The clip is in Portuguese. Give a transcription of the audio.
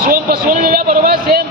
Pasuan, pasuan na nila para umasin.